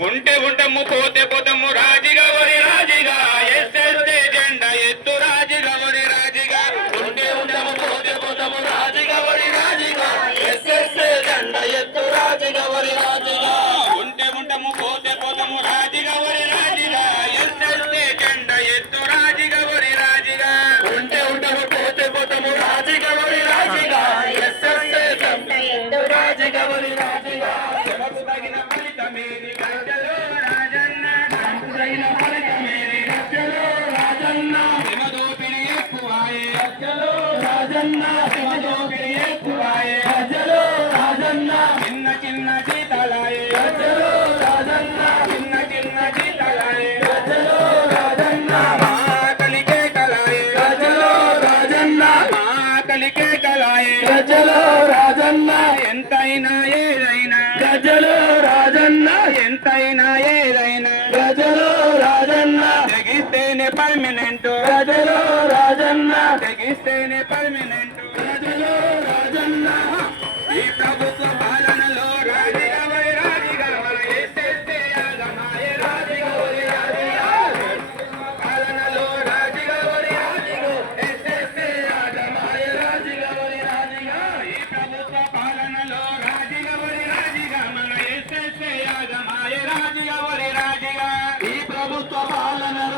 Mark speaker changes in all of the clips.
Speaker 1: ఉంటే ఉంటము పోతే పోతము రాజిగా వరి రాజిగా. ఎస్ఎస్ఏ జెండా ఎత్తు రాజిగా వరి రాజిగా. ఉంటే ఉంటము పోతే పోతము రాజిగా వరి రాజిగా. ఎస్ఎస్ఏ జెండా ఎత్తు రాజిగా వరి రాజిగా. ఉంటే ఉంటము పోతే పోతము రాజిగా వరి రాజిగా. ఎస్ఎస్ఏ జెండా ఎత్తు రాజిగా వరి రాజిగా. ఉంటే ఉంటము పోతే పోతము రాజిగా వరి రాజిగా. ఎస్ఎస్ఏ జెండా ఎత్తు రాజిగా వరి రాజన్న శ్రమ దోపిడి ఎక్కువాయే. గడ్డలో రాజన్న చిన్న చిన్న జీతాలాయే. గడ్డలో రాజన్న చిన్న చిన్న జీతాలాయే. గడ్డలో రాజన్న మా ఆకలికే కలాయే గడ్డలో రాజన్న మా ఆకలికే కలాయే గడ్డలో రాజన్న ఎంతైనా ఏదైనా. గజలో రాజన్న ఎంతైనా ఏదైనా. గజలో రాజన్న తెగిస్తేనే పర్మనెంట్ ఇస్తేనే పర్మనెంట్. గజలో రాజన్న ఈ ప్రభుత్వ పాలనలో రాజిగా వై రాజిగా ఆగమాయ పాలనలో ఆగమాయ ఈ ప్రభుత్వ పాలనలో ఆగమాయ ఈ ప్రభుత్వ పాలనలో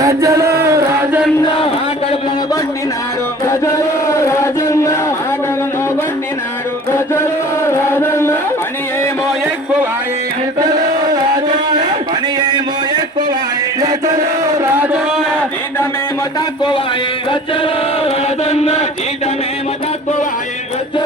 Speaker 1: జీతలాయ గజ్జలు రాజన్న మాటలను కొట్టినారు గజ్జలు రాజన్న మాటలను కొట్టినారు గజ్జలు రాజన్న పని ఏమో ఎక్కువాయి. గజ్జలు రాజన్న పని ఏమో ఎక్కువాయి. గజ్జలు రాజన్న జీతమేమో తక్కువాయి. గజ్జలు రాజన్న జీతమేమో తక్కువాయి. గజ్జలు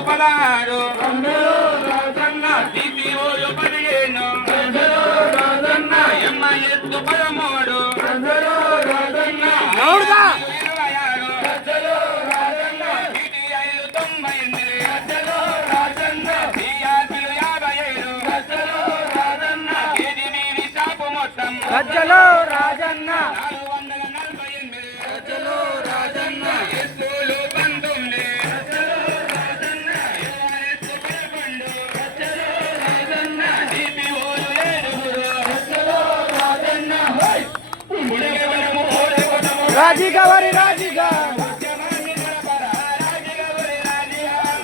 Speaker 1: మెసేజర్లు పదహారు డిపిఓలు పదిహేను ఎమ్మ ఎత్తు పదమూడు
Speaker 2: అవునుగా?
Speaker 1: ఇరవై ఆరు టీటీఐలు తొంభై ఎనిమిది టీఆర్పీలు యాభై ఏడు కేజీబీవి షాపు మొత్తం?
Speaker 2: గజ్జలో రాజన్న. రాజీగా వరి రాజుగా
Speaker 1: ఉద్యమాన్ని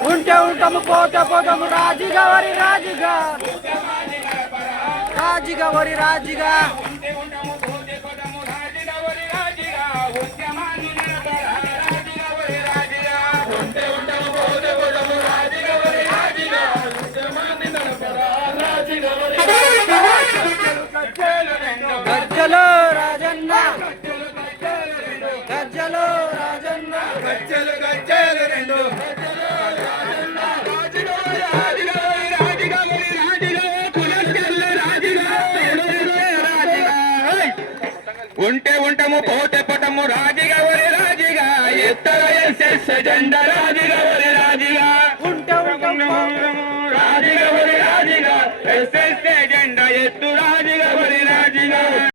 Speaker 2: ఉంటే ఉంటాము పోతే పోతాము రాజీగా వరి రాజుగా
Speaker 1: ఉద్యమాన్ని నడపరా
Speaker 2: రాజీగా వరి
Speaker 1: రాజీగా ఒరి రాజుగా హై! ఉంటే ఉంటాము పోతే పోతాము రాజుగా ఒరి రాజుగా. ఎత్తర ఎస్ఎస్ జెండా రాజుగా ఒరి రాజుగా.
Speaker 2: ఉంటే ఉంటాము
Speaker 1: రాజుగా ఒరి రాజుగా. ఎస్ఎస్ జెండా ఎత్తు రాజుగా.